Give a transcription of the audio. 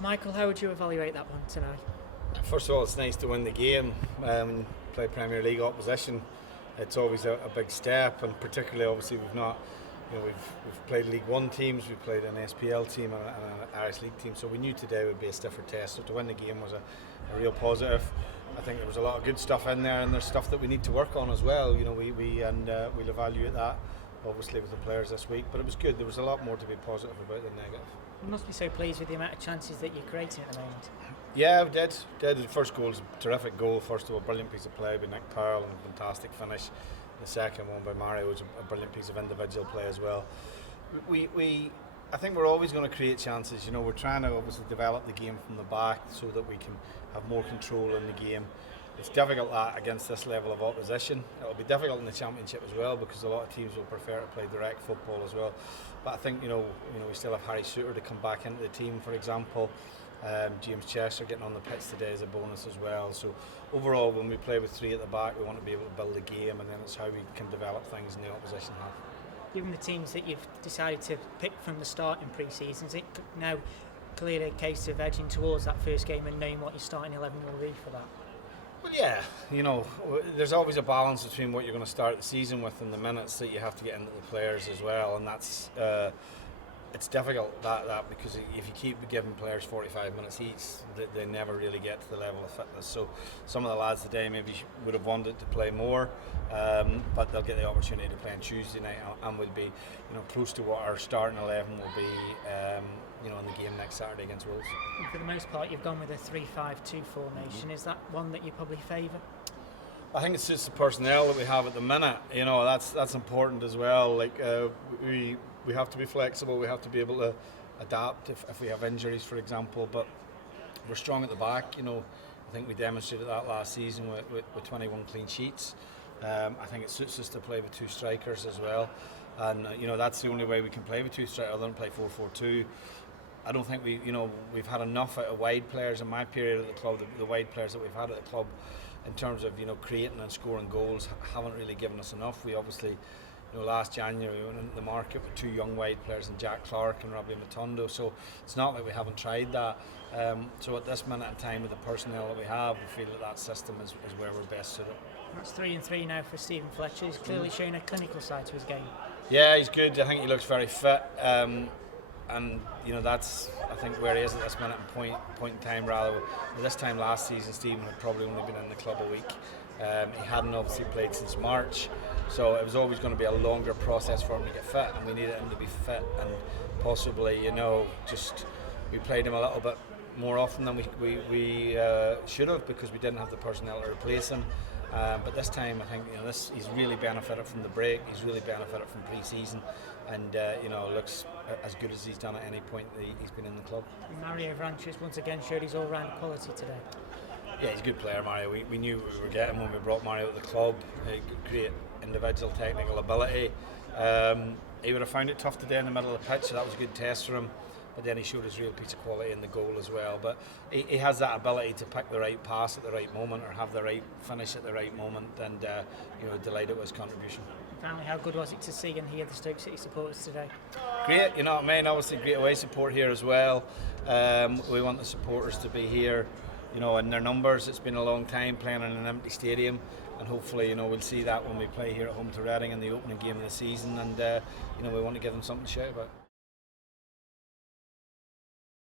Michael, how would you evaluate that one tonight? First of all, it's nice to win the game. When you play Premier League opposition, it's always a big step, and particularly obviously we've played League One teams, we've played an SPL team and an Irish League team, so we knew today would be a stiffer test. So to win the game was a real positive. I think there was a lot of good stuff in there, and there's stuff that we need to work on as well. We'll evaluate that obviously with the players this week, but it was good. There was a lot more to be positive about than negative. You must be so pleased with the amount of chances that you're creating at the moment. Yeah, we did. The first goal was a terrific goal. First of all, brilliant piece of play by Nick Pearl and a fantastic finish. The second one by Mario was a brilliant piece of individual play as well. I think we're always going to create chances. We're trying to obviously develop the game from the back so that we can have more control in the game. It's difficult that against this level of opposition. It'll be difficult in the Championship as well because a lot of teams will prefer to play direct football as well. But I think we still have Harry Suter to come back into the team, for example. James Chester getting on the pitch today is a bonus as well. So overall, when we play with three at the back, we want to be able to build a game, and then it's how we can develop things in the opposition half. Given the teams that you've decided to pick from the start in pre-season, is it now clearly a case of edging towards that first game and knowing what your starting 11 will be for that? Well, yeah, there's always a balance between what you're going to start the season with and the minutes that you have to get into the players as well, and that's it's difficult that because if you keep giving players 45 minutes each, they never really get to the level of fitness. So some of the lads today maybe would have wanted to play more, but they'll get the opportunity to play on Tuesday night, and will be close to what our starting 11 will be in the game next Saturday against Wolves. And for the most part, you've gone with a 3-5-2 formation. Is that one that you probably favour? I think it's just the personnel that we have at the minute. That's important as well. We have to be flexible. We have to be able to adapt if we have injuries, for example. But we're strong at the back. I think we demonstrated that last season with 21 clean sheets. I think it suits us to play with two strikers as well. And that's the only way we can play with two strikers, other than play 4-4-2. I don't think we've had enough out of wide players in my period at the club. The wide players that we've had at the club, in terms of creating and scoring goals, haven't really given us enough. We obviously, last January we went into the market with two young wide players in Jack Clark and Robbie Matondo. So it's not like we haven't tried that. So at this minute in time, with the personnel that we have, we feel that system is where we're best suited. That's 3-3 now for Stephen Fletcher. He's clearly shown a clinical side to his game. Yeah, he's good. I think he looks very fit. And that's I think where he is at this minute in point in time. Rather, this time last season, Stephen had probably only been in the club a week. He hadn't obviously played since March, so it was always going to be a longer process for him to get fit, and we needed him to be fit and possibly, just we played him a little bit more often than we should have because we didn't have the personnel to replace him. But this time, I think he's really benefited from the break. He's really benefited from pre-season, and looks as good as he's done at any point that he's been in the club. Mario Vranches once again showed his all-round quality today. Yeah, he's a good player, Mario. We knew we were getting when we brought Mario to the club. Great individual technical ability. He would have found it tough today in the middle of the pitch, so that was a good test for him. But then he showed his real piece of quality in the goal as well. But he has that ability to pick the right pass at the right moment or have the right finish at the right moment, and delighted with his contribution. Finally, how good was it to see and hear the Stoke City supporters today? Great, obviously great away support here as well. We want the supporters to be here, in their numbers. It's been a long time playing in an empty stadium, and hopefully, we'll see that when we play here at home to Reading in the opening game of the season, and we want to give them something to shout about.